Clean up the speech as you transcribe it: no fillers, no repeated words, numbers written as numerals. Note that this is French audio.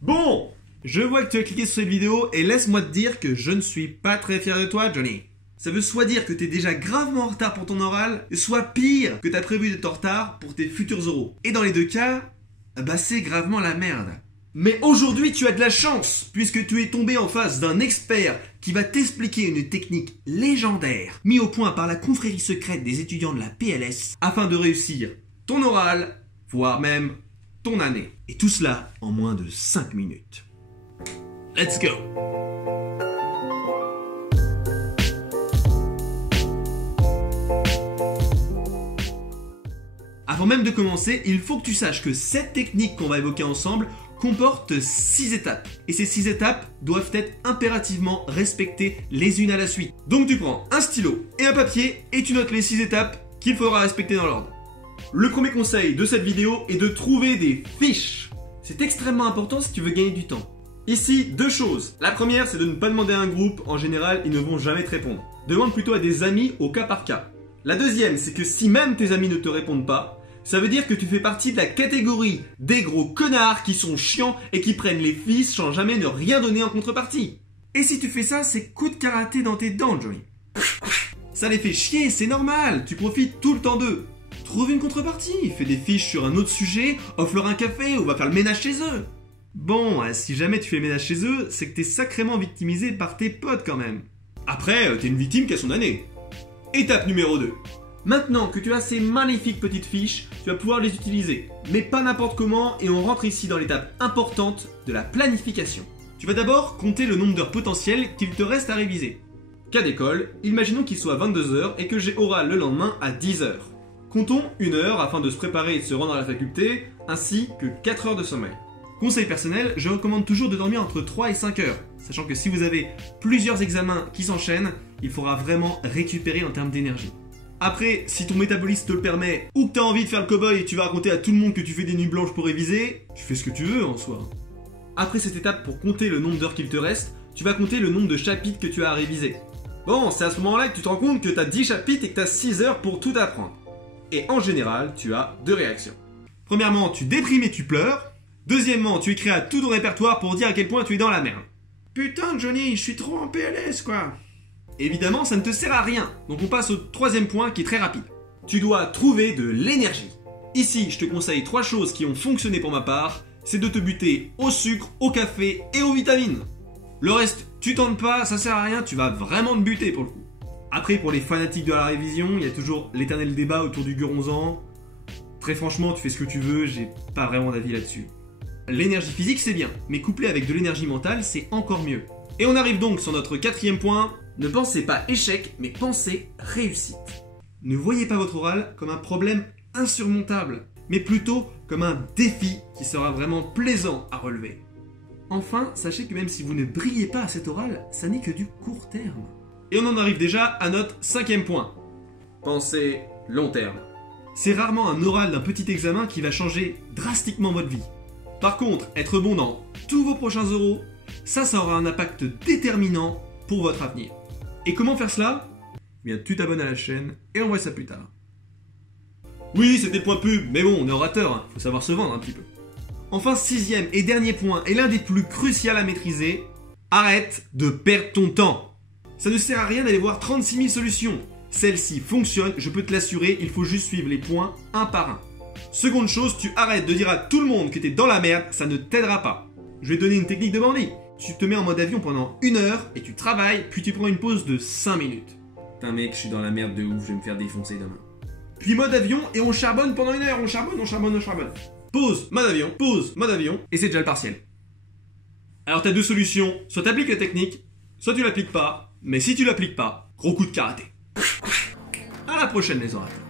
Bon, je vois que tu as cliqué sur cette vidéo et laisse-moi te dire que je ne suis pas très fier de toi, Johnny. Ça veut soit dire que t'es déjà gravement en retard pour ton oral, soit pire que t'as prévu d'être en retard pour tes futurs oraux. Et dans les deux cas, bah c'est gravement la merde. Mais aujourd'hui tu as de la chance, puisque tu es tombé en face d'un expert qui va t'expliquer une technique légendaire, mise au point par la confrérie secrète des étudiants de la PLS, afin de réussir ton oral, voire même ton année. Et tout cela en moins de 5 minutes. Let's go! Avant même de commencer, il faut que tu saches que cette technique qu'on va évoquer ensemble comporte 6 étapes. Et ces 6 étapes doivent être impérativement respectées les unes à la suite. Donc tu prends un stylo et un papier et tu notes les 6 étapes qu'il faudra respecter dans l'ordre. Le premier conseil de cette vidéo est de trouver des fiches. C'est extrêmement important si tu veux gagner du temps. Ici, 2 choses. La première, c'est de ne pas demander à un groupe. En général, ils ne vont jamais te répondre. Demande plutôt à des amis au cas par cas. La deuxième, c'est que si même tes amis ne te répondent pas, ça veut dire que tu fais partie de la catégorie des gros connards qui sont chiants et qui prennent les fiches sans jamais ne rien donner en contrepartie. Et si tu fais ça, c'est coup de karaté dans tes dents, Johnny. Ça les fait chier, c'est normal, tu profites tout le temps d'eux. Trouve une contrepartie, fais des fiches sur un autre sujet, offre-leur un café ou va faire le ménage chez eux. Bon, si jamais tu fais le ménage chez eux, c'est que t'es sacrément victimisé par tes potes quand même. Après, t'es une victime qui a son année. Étape numéro 2. Maintenant que tu as ces magnifiques petites fiches, tu vas pouvoir les utiliser. Mais pas n'importe comment, et on rentre ici dans l'étape importante de la planification. Tu vas d'abord compter le nombre d'heures potentielles qu'il te reste à réviser. Cas d'école, imaginons qu'il soit 22h et que j'ai oral le lendemain à 10h. Comptons 1 heure afin de se préparer et de se rendre à la faculté, ainsi que 4 heures de sommeil. Conseil personnel, je recommande toujours de dormir entre 3 et 5 heures, sachant que si vous avez plusieurs examens qui s'enchaînent, il faudra vraiment récupérer en termes d'énergie. Après, si ton métabolisme te le permet, ou que tu as envie de faire le cow-boy et tu vas raconter à tout le monde que tu fais des nuits blanches pour réviser, tu fais ce que tu veux en soi. Après cette étape, pour compter le nombre d'heures qu'il te reste, tu vas compter le nombre de chapitres que tu as à réviser. Bon, c'est à ce moment-là que tu te rends compte que tu as 10 chapitres et que tu as 6 heures pour tout apprendre. Et en général, tu as 2 réactions. Premièrement, tu déprimes et tu pleures. Deuxièmement, tu écris à tout ton répertoire pour dire à quel point tu es dans la merde. Putain Johnny, je suis trop en PLS quoi. Évidemment, ça ne te sert à rien. Donc on passe au 3e point qui est très rapide. Tu dois trouver de l'énergie. Ici, je te conseille 3 choses qui ont fonctionné pour ma part. C'est de te buter au sucre, au café et aux vitamines. Le reste, tu tentes pas, ça sert à rien, tu vas vraiment te buter pour le coup. Après, pour les fanatiques de la révision, il y a toujours l'éternel débat autour du guronzan. Très franchement, tu fais ce que tu veux, j'ai pas vraiment d'avis là-dessus. L'énergie physique, c'est bien, mais couplé avec de l'énergie mentale, c'est encore mieux. Et on arrive donc sur notre 4e point. Ne pensez pas échec, mais pensez réussite. Ne voyez pas votre oral comme un problème insurmontable, mais plutôt comme un défi qui sera vraiment plaisant à relever. Enfin, sachez que même si vous ne brillez pas à cet oral, ça n'est que du court terme. Et on en arrive déjà à notre 5e point. Pensez long terme. C'est rarement un oral d'un petit examen qui va changer drastiquement votre vie. Par contre, être bon dans tous vos prochains oraux, ça aura un impact déterminant pour votre avenir. Et comment faire cela? Eh bien, tu t'abonnes à la chaîne et on voit ça plus tard. Oui, c'était le point pub, mais bon, on est orateur, hein, faut savoir se vendre un petit peu. Enfin, 6e et dernier point, et l'un des plus cruciaux à maîtriser, arrête de perdre ton temps. Ça ne sert à rien d'aller voir 36 000 solutions. Celle-ci fonctionne, je peux te l'assurer, il faut juste suivre les points un par un. Seconde chose, tu arrêtes de dire à tout le monde que t'es dans la merde, ça ne t'aidera pas. Je vais te donner une technique de bandit. Tu te mets en mode avion pendant 1 heure et tu travailles, puis tu prends une pause de 5 minutes. Putain mec, je suis dans la merde de ouf, je vais me faire défoncer demain. Puis mode avion et on charbonne pendant 1 heure, on charbonne. Pause, mode avion, et c'est déjà le partiel. Alors t'as 2 solutions, soit t'appliques la technique, soit tu l'appliques pas, mais si tu l'appliques pas, gros coup de karaté. À la prochaine les orateurs.